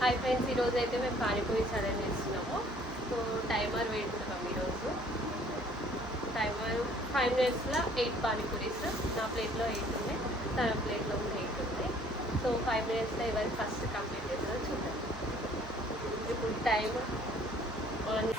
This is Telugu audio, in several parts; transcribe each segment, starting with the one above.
హాయ్ ఫ్రెండ్స్, ఈరోజు అయితే మేము పానీపూరి ఛాలెంజ్ చేస్తున్నాము. సో టైమర్ పెడుతున్నాం ఈరోజు. టైమర్ 5 minutesలో 8 పానీపూరీస్. నా ప్లేట్లో 8 ఉన్నాయి, తన ప్లేట్లో కూడా 8 ఉన్నాయి. సో 5 minutesలో ఎవరికి ఫస్ట్ కంప్లీట్ చేస్తారో చూద్దాం. ఇప్పుడు టైమర్ ఆన్.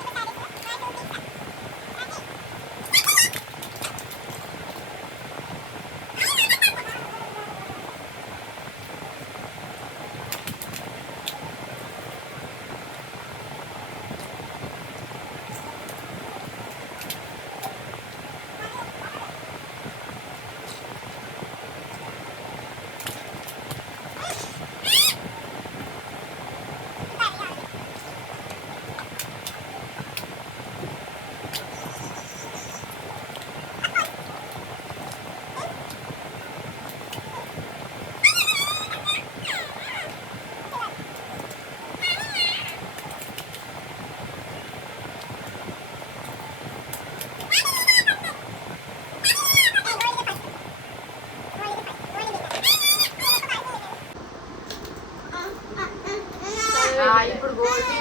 ఇప్పుడు గోల్డీ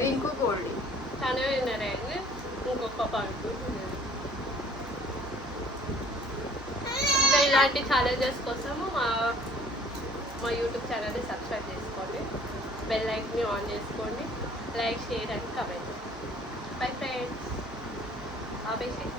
రింకు గోల్డీ తనే విన్నారండి. ఇంకొక పానీపూరి. ఇంకా ఇలాంటి ఛాలెంజెస్ కోసము మా యూట్యూబ్ ఛానల్ని సబ్స్క్రైబ్ చేసుకోండి, బెల్ ఐకాన్ని ఆన్ చేసుకోండి, like, share and comment. Bye friends. ఆపేసి